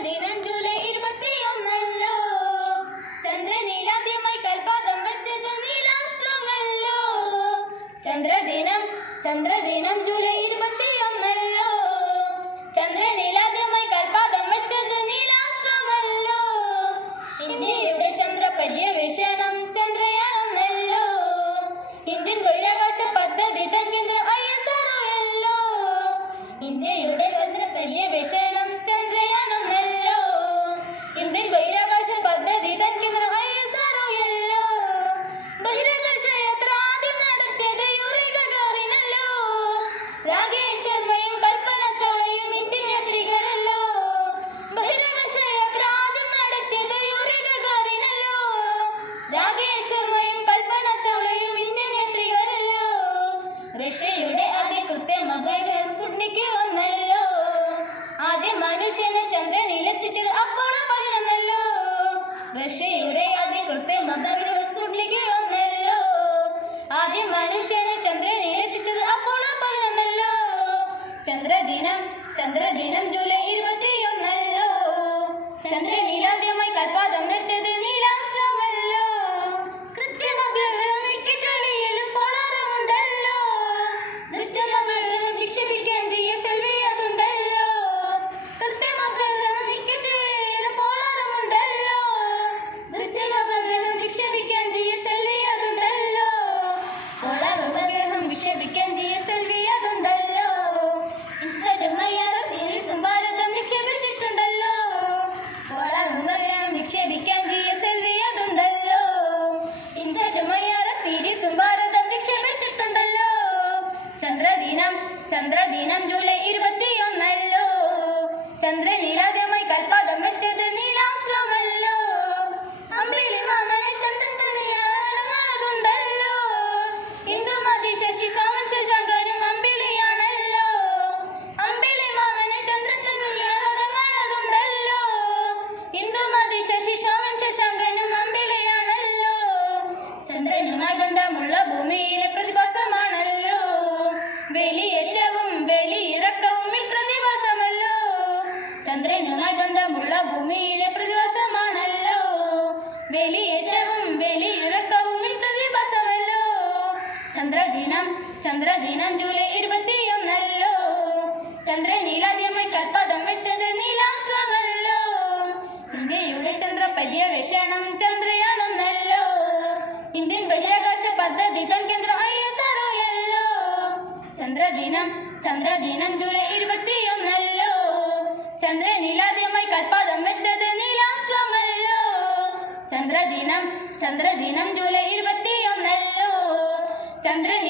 ചന്ദ്രദിനം July 21 ചന്ദ്രനീലാദ്യമായി കൽപാദം വെച്ചത് നീലാംസ്ട്രോങ്ങല്ലോ. ചന്ദ്രദിനം July 21 ചന്ദ്രനീലാദ്യമായി കൽപാദം വെച്ചത് നീലാംസ്ട്രോങ്ങല്ലോ. ഇന്ത്യയുടെ ചന്ദ്രപര്യവേഷണം ചന്ദ്രയാനൊന്നല്ലോ. ഇന്ത്യൻ ബഹിരാകാശ പദ്ധതി തൻ കേന്ദ്രം ISRO. ഇന്ത്യയുടെ ചന്ദ്രപര്യവേഷണം ചന്ദ്രയാനൊന്നല്ലോ. ഇന്ത്യൻ ബഹിരാകാശ പദ്ധതി തൻ കേന്ദ്രം ISRO. ബഹിരാകാശ യാത്ര ആദ്യം നടത്തിയത് യൂറി ഗഗാറിനല്ലോ. രാകേഷ് ശർമ്മയും കൽപ്പന ചൗളയും ഇന്ത്യൻ യാത്രികരല്ലോ. ബഹിരാകാശ യാത്ര ആദ്യം നടത്തിയത് യൂറി ഗഗാറിനല്ലോ. രാകേഷ് ശർമ്മയും കൽപ്പന ചൗളയും ഇന്ത്യൻ യാത്രികരല്ലോ. റഷ്യയുടെ അതികൃത്യമപഗ്രഹം സ്പുട്നിക് 1 ആദ്യം മനുഷ്യനെ ചന്ദ്രനിലെത്തിച്ചത് അപ്പോളോ 11. റഷ്യയുടെ അതികൃത്യമപഗ്രഹം സ്പുട്നിക് 1 ആദ്യം മനുഷ്യനെ ചന്ദ്രനിലെത്തിച്ചത് അപ്പോളോ 11. ചന്ദ്രദിനം ജൂലൈ 21 ചന്ദ്രനിലാദ്യമായി കൽപാദം വെച്ചത് നീലാംസ്ട്രോങ്ങല്ലോ. കൃത്യമപഗ്രഹം വിക്കിറ്റൊളിയിലും പോളാറുമുണ്ടല്ലോ. ദൃശ്യമപഗ്രഹം വിക്ഷേപിക്കാൻ GSLV അതുണ്ടല്ലോ. കൃത്യമപഗ്രഹം വിക്കിറ്റൊളിയിലും പോളാറുമുണ്ടല്ലോ. ദൃശ്യമപഗ്രഹം വിക്ഷേപിക്കാൻ GSLV അതുണ്ടല്ലോ. പോളാറുപഗ്രഹം വിക്ഷേപിക്കാൻ GSLV അതുണ്ടല്ലോ. ഇൻസാറ്റും മയ്യാറ സീരീസും ഭാരതം നിക്ഷേപിച്ചിട്ടുണ്ടല്ലോ. പോളാറുപഗ്രഹം നിക്ഷേപിക്കാൻ GSLV അതുണ്ടല്ലോ. ഇൻസാറ്റും മയ്യാറ സീരീസും ഭാരതം നിക്ഷേപിച്ചിട്ടുണ്ടല്ലോ. ചന്ദ്രദിനം ജൂലൈ 21 ചന്ദ്രനിലാദ്യമായി കൽപാദം വെച്ചത് നീലാംസ്ട്രോങ്ങല്ലോ. അമ്പിളി മാമനെ ചന്ദ്രൻ തന്നെയാണതുണ്ടല്ലോ. ഇന്ദുമതി ശശി സോമൻ ശശാങ്കനും അമ്പിളിയാണല്ലോ. അമ്പിളി മാമനെ ചന്ദ്രൻ തന്നെയാണതുണ്ടല്ലോ. ഇന്ദുമതി ശശി സോമൻ ശശാങ്കനും അമ്പിളിയാണല്ലോ. ചന്ദ്രനുമായി ബന്ധമുള്ള ഭൂമിയിലെ പ്രതിഭാസമാണല്ലോ. വേലിയേറ്റവും വേലിയിറക്കവും ഈ പ്രതിഭാസമല്ലോ. ചന്ദ്രനുമായി ബന്ധമുള്ള ഭൂമിയിലെ പ്രതിഭാസമാണല്ലോ. വേലിയേറ്റവും വേലിയിറക്കവും ഈ പ്രതിഭാസമല്ലോ. ചന്ദ്രദിനം ജൂലൈ 21 ചന്ദ്രനിലാദ്യമായി കൽപാദം വെച്ചത് നീലാംസ്ട്രോങ്ങല്ലോ. ഇന്ത്യയുടെ ചന്ദ്രപര്യവേഷണം ചന്ദ്രയാനൊന്നല്ലോ. ഇന്ത്യൻ ബഹിരാകാശ പദ്ധതി തൻ കേന്ദ്രം ISRO. ചന്ദ്രദിനം ജൂലൈ 21 ചന്ദ്രനിലാദ്യമായി കൽപാദം വെച്ചത് നീലാംസ്ട്രോങ്ങല്ലോ. ചന്ദ്രദിനം ജൂലൈ 21 ചന്ദ്രനി